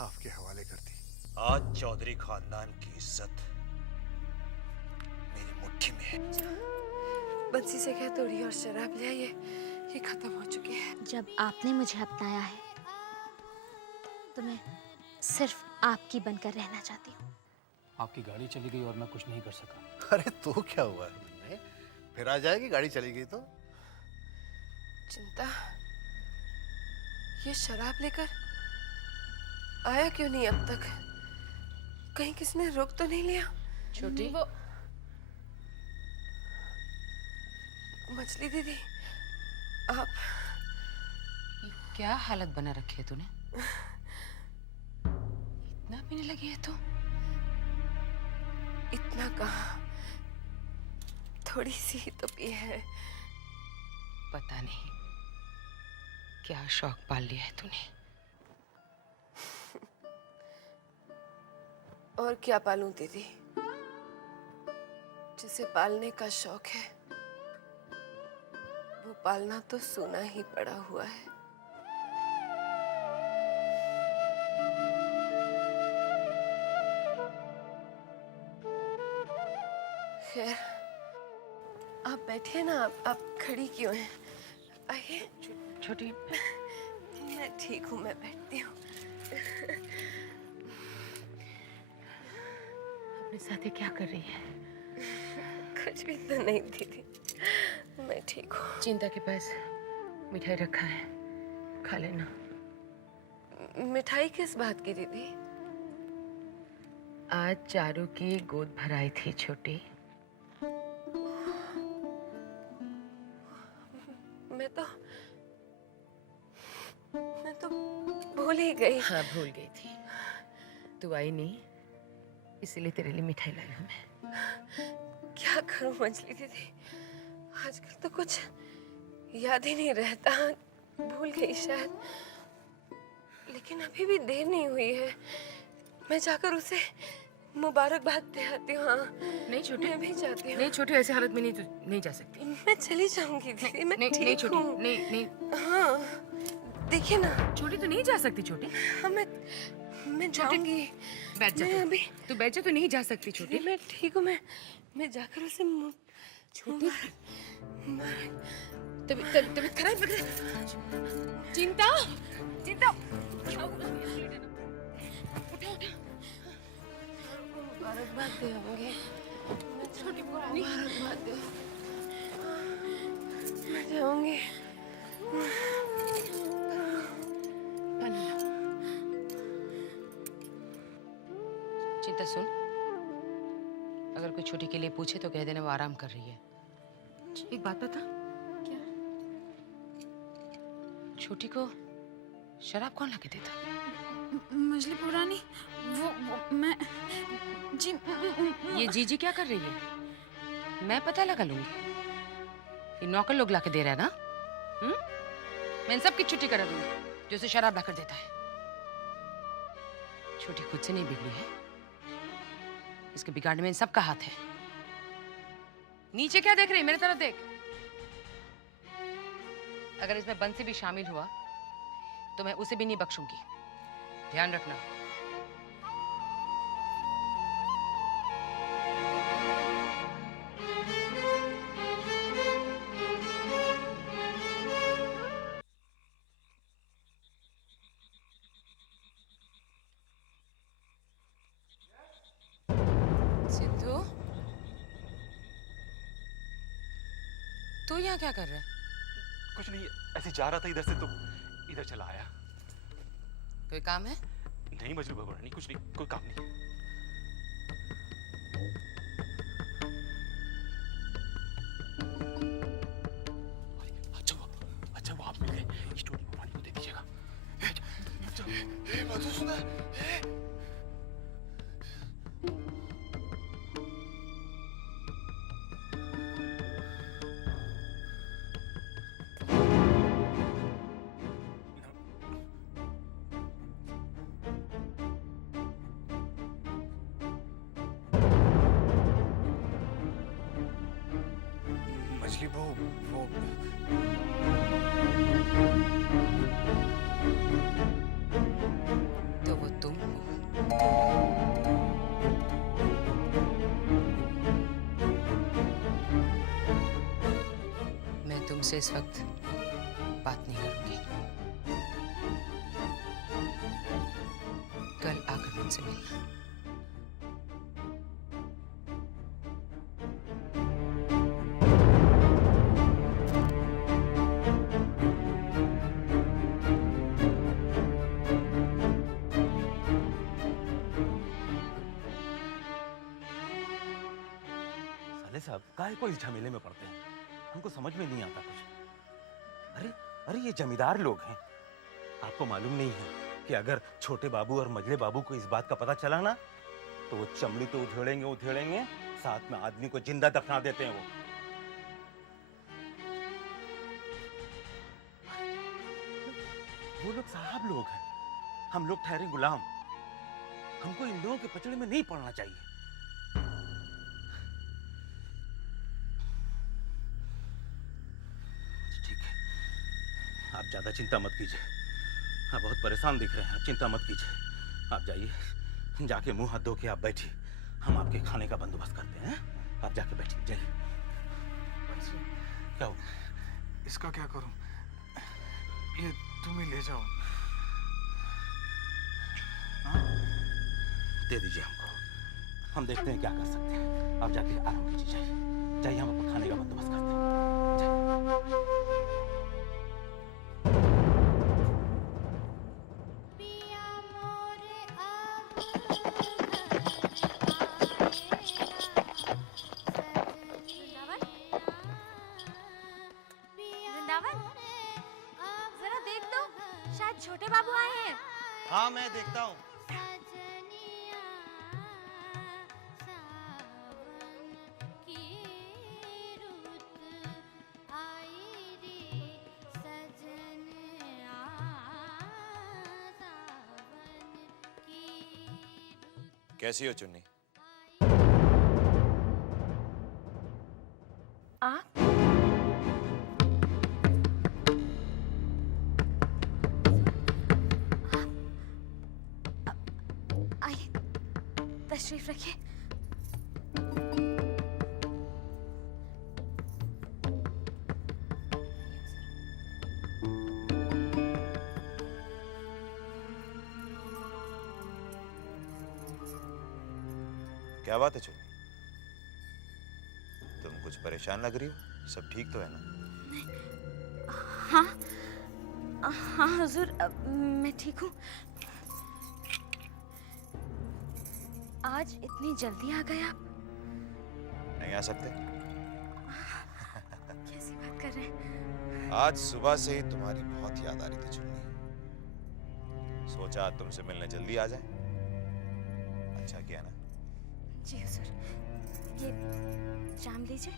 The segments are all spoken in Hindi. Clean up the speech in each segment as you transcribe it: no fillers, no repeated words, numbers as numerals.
आपके हवाले कर दी। आज चौधरी खानदान की इज्जत मेरी मुट्ठी में है। बंसी से क्या तोड़ी और शराब लिया, ये खत्म हो चुकी है। जब आपने मुझे अपनाया है तो मैं सिर्फ आपकी बनकर रहना चाहती हूँ। आपकी गाड़ी चली गई और मैं कुछ नहीं कर सका। अरे तो क्या हुआ है, फिर आ जाएगी, गाड़ी चली गई तो। चिंता, ये शराब लेकर आया क्यों नहीं अब तक? कहीं किसने रोक तो नहीं लिया? छोटी, वो मछली दीदी, आप क्या हालत बना रखी है तूने? इतना पीने लगी है तू? इतना कहाँ, थोड़ी सी ही तो पी है। पता नहीं क्या शौक पाल लिया है तूने। और क्या पालूं दीदी, जिसे पालने का शौक है वो पालना तो सूना ही पड़ा हुआ है। खैर, आप बैठिए ना, आप खड़ी क्यों हैं? आइए। छोटी, मैं ठीक हूँ, मैं बैठती हूँ। अपने साथ ये क्या कर रही है? कुछ भी तो नहीं दीदी, मैं ठीक हूँ। चिंता के पास मिठाई रखा है, खा लेना। मिठाई किस बात की दीदी? आज चारू की गोद भराई थी छोटी। मैं तो भूल ही गई। हाँ, भूल गई थी। तू आई नहीं, इसीलिए तेरे लिए मिठाई लाई हूँ मैं। क्या करूं मछली दीदी, आजकल तो कुछ याद ही नहीं रहता। भूल गई शायद, लेकिन अभी भी देर नहीं हुई है। मैं जाकर उसे मुबारकबाद दे आती हूँ। हाँ, नहीं छोटी, मैं भी जाती हूँ। नहीं छोटी, ऐसी हालत में नहीं जा सकती। मैं चली जाऊंगी दीदी, मैं नहीं, ठीक नहीं छोटी, हूँ। नहीं। हाँ, देखिए ना। छोटी, तो नहीं जा सकती छोटी। हाँ, मैं जाऊंगी। बैठ जा। मैं अभी तू बैठ जा, तो नहीं जा सकती छोटी। मैं ठीक हूँ। मैं जाकर उसे छोटी, तबीयत खराब लग रही है। चिंता, मुबारकबाद दे होंगे। छोटी मुबारकबाद दे। मैं जाऊंगी। चिंता सुन, अगर कोई छोटी के लिए पूछे तो कह देना वो आराम कर रही है। एक बात बता। क्या? छोटी को शराब कौन लाके देता? मछली पुरानी, वो मैं जी। ये जीजी क्या कर रही है? मैं पता लगा लूंगी। ये नौकर लोग लाके दे रहा है ना? मैं इन सब की छुट्टी करा दूंगी जो उसे शराब लाकर देता है। छोटी खुद से नहीं बिगड़ी है, इसके बिगाड़ने में इन सब का हाथ है। नीचे क्या देख रही है? मेरी तरफ देख। अगर इसमें बंसी भी शामिल हुआ तो मैं उसे भी नहीं बख्शूंगी, ध्यान रखना। सिद्धू, तू यहाँ क्या कर रहा है? कुछ नहीं, ऐसे जा रहा था इधर से तो इधर चला आया। कोई काम है? नहीं मजनू भगवानी, कुछ नहीं, कोई काम नहीं। अच्छा वो आप मिल गए, स्टोरी भगवानी को दे दीजिएगा। मधुसूदन, मछली वो तो वो तुम तुमसे इस वक्त बात नहीं करूंगी। कल आकर मुझसे मिलना। साले साहब काहे को इस झमेले में पड़ते हैं? हमको समझ में नहीं आता कुछ। अरे अरे ये जमींदार लोग हैं। आपको मालूम नहीं है कि अगर छोटे बाबू और मझले बाबू को इस बात का पता चला ना तो वो चमड़ी तो उधेड़ेंगे, साथ में आदमी को जिंदा दफना देते हैं वो लोग साहब लोग हैं, हम लोग ठहरे गुलाम। हमको इन लोगों के पचड़े में नहीं पड़ना चाहिए। ठीक है, आप ज्यादा चिंता मत कीजिए। आप बहुत परेशान दिख रहे हैं, आप चिंता मत कीजिए। आप जाइए, जाके मुंह हाथ धो के आप बैठिए, हम आपके खाने का बंदोबस्त करते हैं। आप जाके बैठिए, जाइए। क्या हो? इसका क्या करूं? ये तुम ही ले जाओ। दे दीजिए हमको, हम देखते हैं क्या कर सकते हैं। आप जाके आराम कीजिए, जाइए जाइए, हम आपको खाने का बंदोबस्त करते हैं। जाइए। वृंदावन, जरा देख तो, शायद छोटे बाबू आए हैं। हाँ मैं देखता हूँ। कैसी हो चुन्नी? आप? आइए, तशरीफ रखिए। क्या बात है चुन्नी? तुम कुछ परेशान लग रही हो। सब ठीक तो है ना? हाँ हाँ हुजूर, मैं ठीक हूँ। आज इतनी जल्दी आ गए आप? नहीं आ सकते? कैसी बात कर रहे हैं? आज सुबह से ही तुम्हारी बहुत याद आ रही थी चुन्नी। सोचा तुमसे मिलने जल्दी आ जाए। अच्छा किया ना? जी हुजूर, ये जाम लीजिए।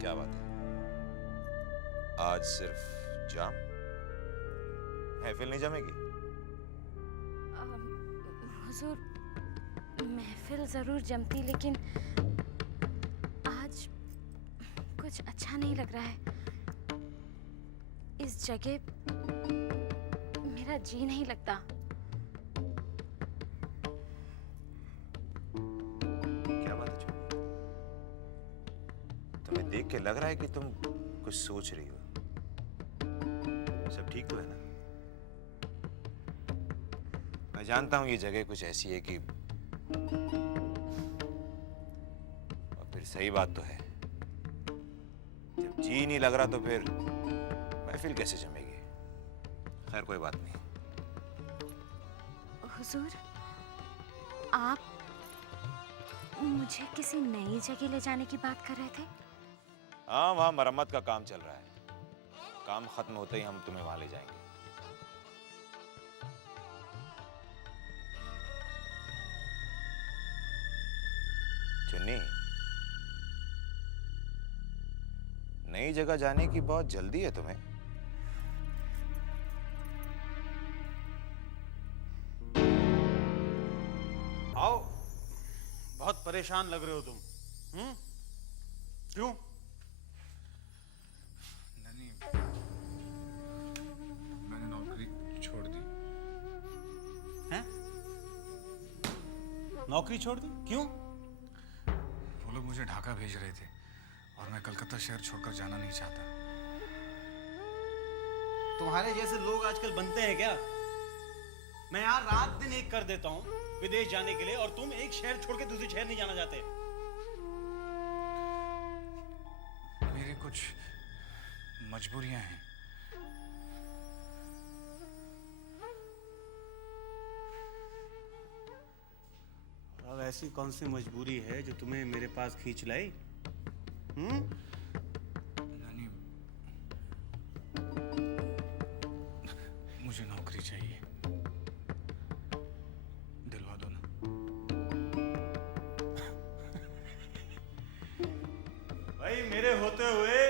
क्या बात है? आज सिर्फ जाम? महफिल नहीं जमेगी? हुजूर, महफिल जरूर जमती, लेकिन आज कुछ अच्छा नहीं लग रहा है। इस जगह मेरा जी नहीं लगता। क्या बात है चुन्नी? तुम्हें देख के लग रहा है कि तुम कुछ सोच रही हो। सब ठीक तो है ना? मैं जानता हूं ये जगह कुछ ऐसी है कि, और फिर सही बात तो है, जब जी नहीं लग रहा तो फिर महफिल कैसे जमेगी? खैर कोई बात नहीं। हुजूर, आप मुझे किसी नई जगह ले जाने की बात कर रहे थे? हाँ, वहां मरम्मत का काम चल रहा है। काम खत्म होते ही हम तुम्हें वहां ले जाएंगे। चुन्नी, नई जगह जाने की बहुत जल्दी है तुम्हें। आओ, बहुत परेशान लग रहे हो तुम। क्यों? ननी, मैंने नौकरी छोड़ दी। हैं? नौकरी छोड़ दी? क्यों? वो लोग मुझे ढाका भेज रहे थे और मैं कलकत्ता शहर छोड़कर जाना नहीं चाहता। तुम्हारे जैसे लोग आजकल बनते हैं क्या? मैं यार रात दिन एक कर देता हूँ विदेश जाने के लिए, और तुम एक शहर छोड़ के दूसरे शहर नहीं जाना चाहते। मेरी कुछ मजबूरियां हैं। अब ऐसी कौन सी मजबूरी है जो तुम्हें मेरे पास खींच लाई? नानी, मुझे नौकरी चाहिए, दिलवा दो ना। भाई मेरे होते हुए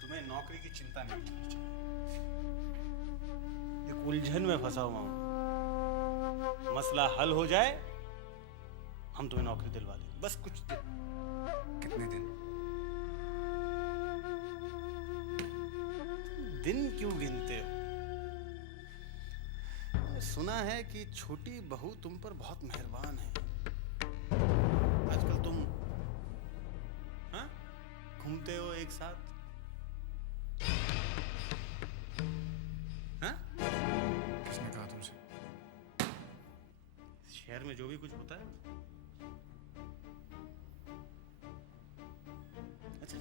तुम्हें नौकरी की चिंता नहीं करनी चाहिए। एक उलझन में फंसा हुआ हूं, मसला हल हो जाए हम तुम्हें नौकरी दिलवा देंगे, बस कुछ दिन। कितने दिन? दिन क्यों गिनते हो? सुना है कि छोटी बहू तुम पर बहुत मेहरबान है। आजकल तुम हाँ घूमते हो एक साथ, हाँ? किसने कहा तुमसे? शहर में जो भी कुछ होता है। अच्छा,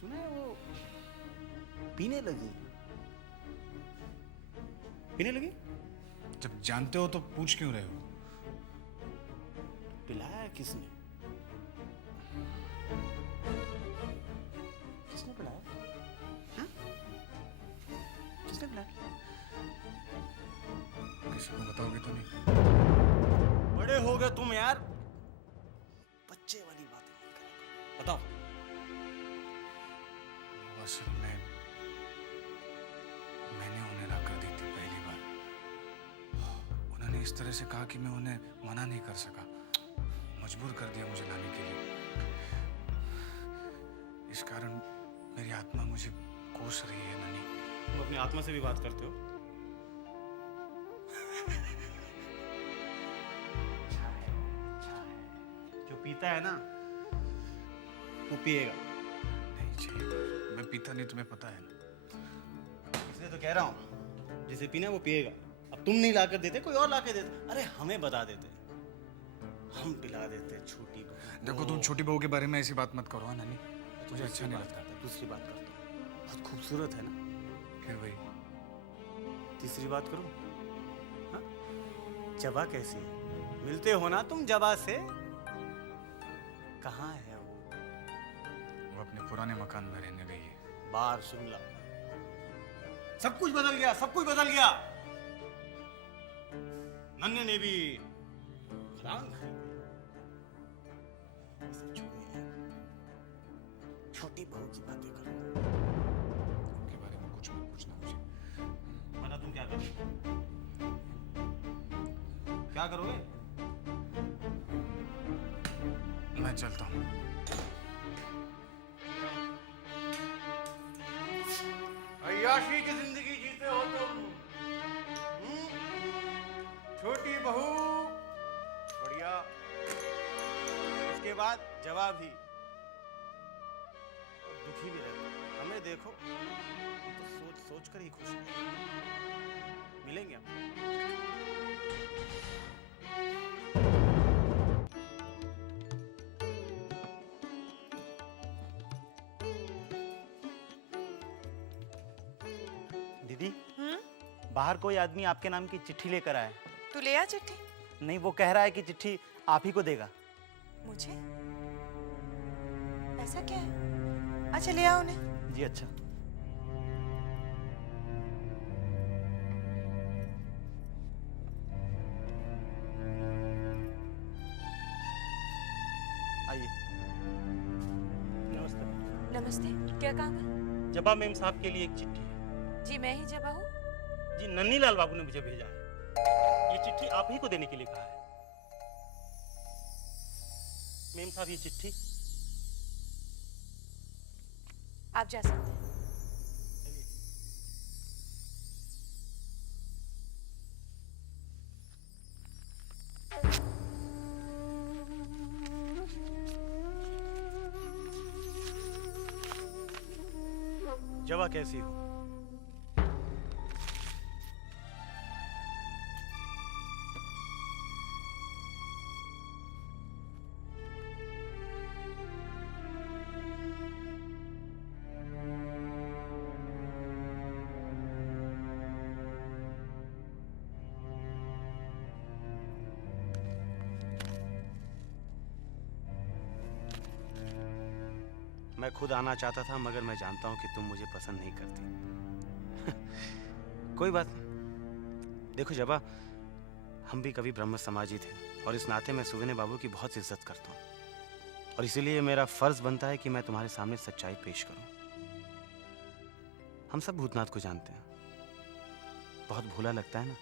सुना है वो पीने लगी। पीने लगी? जब जानते हो तो पूछ क्यों रहे हो? पिलाया किसने? किसने पिलाया? हाँ? किसने पिलाया? किसी को बताओगे तो नहीं? बड़े हो गए तुम यार, बच्चे वाली बातें मत करो। बताओ। असल में मैंने उन्हें ला कर दी थी पहली बार। उन्होंने इस तरह से कहा कि मैं उन्हें मना नहीं कर सका, मजबूर कर दिया मुझे लाने के लिए। इस कारण मेरी आत्मा मुझे कोस रही है। नानी, तुम अपनी आत्मा से भी बात करते हो? जो पीता है ना वो पिएगा। नहीं चाहिए, मैं पीता नहीं, तुम्हें पता है ना। इसलिए तो कह रहा हूँ, जिसे पीना है वो पिएगा। अब तुम नहीं लाकर देते, कोई और लाकर देते। अरे हमें बता देते, हम पिला देते छोटी बहू। देखो, तुम छोटी बहू के बारे में ऐसी बात मत करो। हाँ नानी, मुझे अच्छा नहीं लगता। दूसरी बात करता हूँ, बहुत खूबसूरत है ना। फिर वही तीसरी बात करूं? हाँ? जबा कैसी है? मिलते हो ना तुम जबा से? कहाँ है वो अपने पुराने मकान में रहने गई है, बाहर शिमला। सब कुछ बदल गया, सब कुछ बदल गया। नन्हे ने भी खदान खरीदी। इसे छोड़िए, छोटी बहू की बातें करो। उनके बारे में कुछ मत पूछना मुझे। बता तुम क्या करोगे? क्या करोगे? मैं चलता हूँ। अय्याशी की जिंदगी जीते हो तुम। छोटी बहू बढ़िया, उसके बाद जवाब ही, और दुखी भी रहते। हमें देखो, हम तो सोच सोच कर ही खुश हैं। मिलेंगे हम। दीदी, बाहर कोई आदमी आपके नाम की चिट्ठी लेकर आया है। तू ले आ चिट्ठी। नहीं, वो कह रहा है कि चिट्ठी आप ही को देगा। मुझे? ऐसा क्या है? अच्छा ले आओ उन्हें। जी अच्छा। आइए। नमस्ते। नमस्ते, क्या काम है? जबा मेम साहब के लिए एक चिट्ठी है। जी मैं ही जबा हूँ। जी नन्नी लाल बाबू ने मुझे भेजा है। ये चिट्ठी आप ही को देने के लिए कहा है। मेम साहब, ये चिट्ठी। आप जा सकते हैं। जवा कैसी हो? मैं खुद आना चाहता था, मगर मैं जानता हूं कि तुम मुझे पसंद नहीं करती। कोई बात नहीं। देखो जबा, हम भी कभी ब्रह्म समाजी थे और इस नाते मैं सुविने बाबू की बहुत इज्जत करता हूं, और इसीलिए मेरा फर्ज बनता है कि मैं तुम्हारे सामने सच्चाई पेश करूं। हम सब भूतनाथ को जानते हैं। बहुत भूला लगता है ना,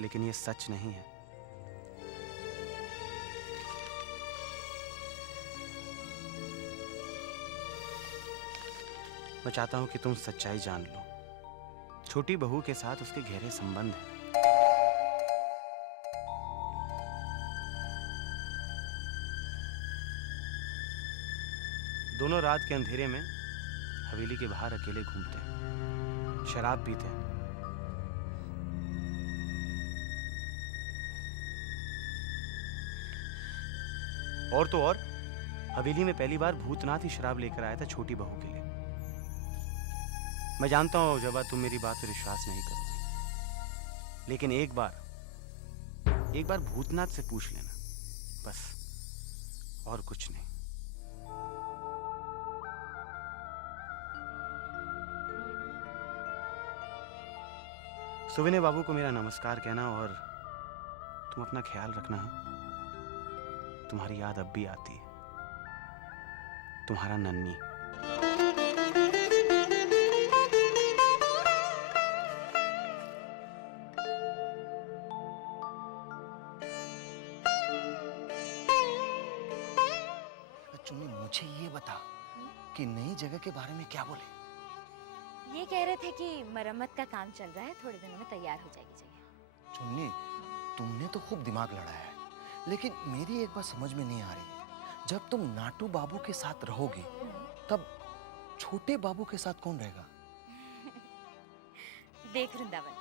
लेकिन ये सच नहीं है। मैं चाहता हूं कि तुम सच्चाई जान लो। छोटी बहू के साथ उसके गहरे संबंध हैं। दोनों रात के अंधेरे में हवेली के बाहर अकेले घूमते हैं, शराब पीते हैं। और तो और, हवेली में पहली बार भूतनाथ ही शराब लेकर आया था छोटी बहू के लिए। मैं जानता हूं जब तुम मेरी बात पर विश्वास नहीं करोगे, लेकिन एक बार भूतनाथ से पूछ लेना, बस, और कुछ नहीं। सुविने बाबू को मेरा नमस्कार कहना, और तुम अपना ख्याल रखना। तुम्हारी याद अब भी आती है। तुम्हारा नन्ही। चुन्नी, मुझे ये बता कि नई जगह के बारे में क्या बोले? ये कह रहे थे कि मरम्मत का काम चल रहा है, थोड़े दिनों में तैयार हो जाएगी जगह। चुन्नी, तुमने तो खूब दिमाग लड़ाया है, लेकिन मेरी एक बात समझ में नहीं आ रही। जब तुम नाटू बाबू के साथ रहोगी, तब छोटे बाबू के साथ कौन रहेगा? देख वृंदावन,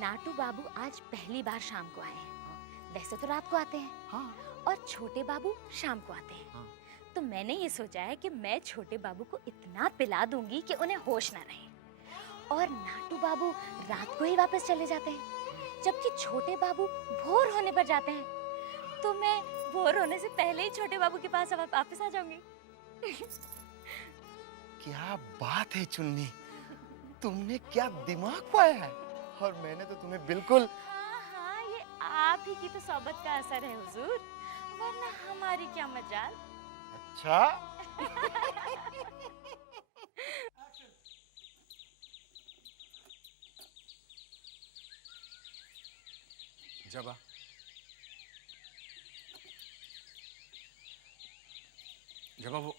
नाटू बाबू आज पहली बार शाम को आए हैं। वैसे तो रात को आते हैं। हाँ। और छोटे बाबू शाम को आते हैं। हाँ। तो मैंने ये सोचा है कि मैं छोटे बाबू को इतना पिला दूंगी कि उन्हें होश ना रहे, और नाटू बाबू रात को ही वापस चले जाते हैं, जबकि छोटे बाबू भोर होने पर जाते हैं। तो मैं भोर होने से पहले ही छोटे बाबू के पास वापस आ जाऊंगी। क्या बात है चुन्नी, तुमने क्या दिमाग पाया है, और मैंने तो तुम्हें बिल्कुल। हाँ, ये आप ही की तो सोबत का असर है हुजूर, वरना हमारी क्या मजाल। अच्छा। जबा, जबा वो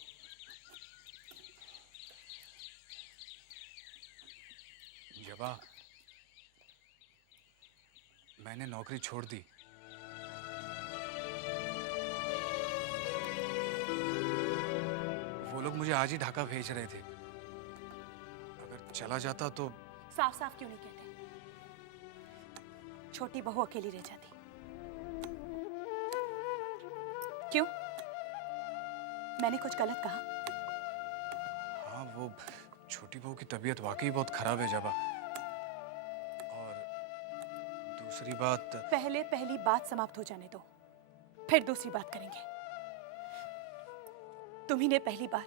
जबा, मैंने नौकरी छोड़ दी। वो लोग मुझे आज ही ढाका भेज रहे थे। अगर चला जाता तो। साफ साफ क्यों नहीं कहते? छोटी बहू अकेली रह जाती। क्यों? मैंने कुछ गलत कहा? हाँ, वो छोटी बहू की तबीयत वाकई बहुत खराब है जबा। और दूसरी बात। पहले पहली बात समाप्त हो जाने दो, फिर दूसरी बात करेंगे। तुम्ही ने पहली बार